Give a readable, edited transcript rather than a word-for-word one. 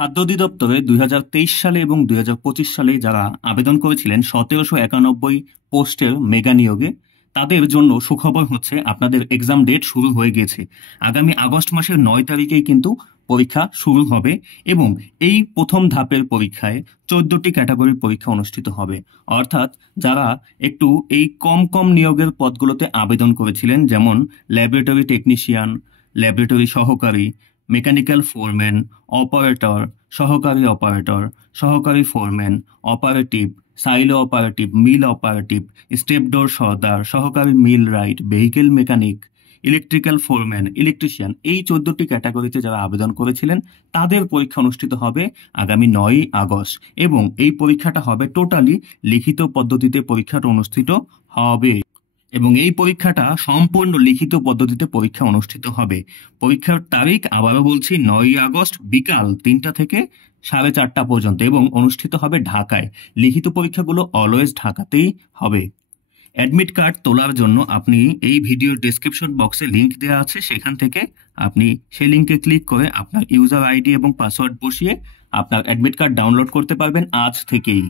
খাদ্য অধিদপ্তরে 2023 সালে এবং 2025 সালে যারা আবেদন করেছিলেন 1791 পোস্টের মেগা নিয়োগে, তাদের জন্য সুখবর হচ্ছে আপনাদের এক্সাম ডেট শুরু হয়ে গেছে। আগামী আগস্ট মাসের 9 তারিখেই কিন্তু পরীক্ষা শুরু হবে এবং এই প্রথম ধাপের পরীক্ষায় 14টি ক্যাটাগরির পরীক্ষা অনুষ্ঠিত হবে। অর্থাৎ যারা একটু এই কম কম নিয়োগের পদগুলোতে আবেদন করেছিলেন, যেমন ল্যাবরেটরি টেকনিশিয়ান, ল্যাবরেটরি সহকারী, মেকানিক্যাল ফোরম্যান, অপারেটর, সহকারী অপারেটর, সহকারী foreman, operative, silo operative, mill operative, step door সর্দার, সহকারী millwright, vehicle mechanic, electrical foreman, electrician, এই 14টি ক্যাটাগরিতে যারা আবেদন করেছিলেন তাদের পরীক্ষা অনুষ্ঠিত হবে আগামী 9 আগস্ট এবং এই পরীক্ষাটা হবে টোটালি লিখিত পদ্ধতিতে পরীক্ষাটা অনুষ্ঠিত হবে এবং এই পরীক্ষাটা সম্পূর্ণ লিখিত পদ্ধতিতে পরীক্ষা অনুষ্ঠিত হবে। পরীক্ষার তারিখ আবারও বলছি 9 আগস্ট বিকাল 3টা থেকে 4:30 পর্যন্ত এবং অনুষ্ঠিত হবে ঢাকায়। লিখিত পরীক্ষাগুলো অলওয়েজ ঢাকাতেই হবে। অ্যাডমিট কার্ড তোলার জন্য আপনি এই ভিডিওর ডেসক্রিপশন বক্সে লিংক দেওয়া আছে, সেখান থেকে আপনি সেই লিংকে ক্লিক করে আপনার ইউজার আইডি এবং পাসওয়ার্ড বসিয়ে আপনার অ্যাডমিট কার্ড ডাউনলোড করতে পারবেন আজ থেকেই।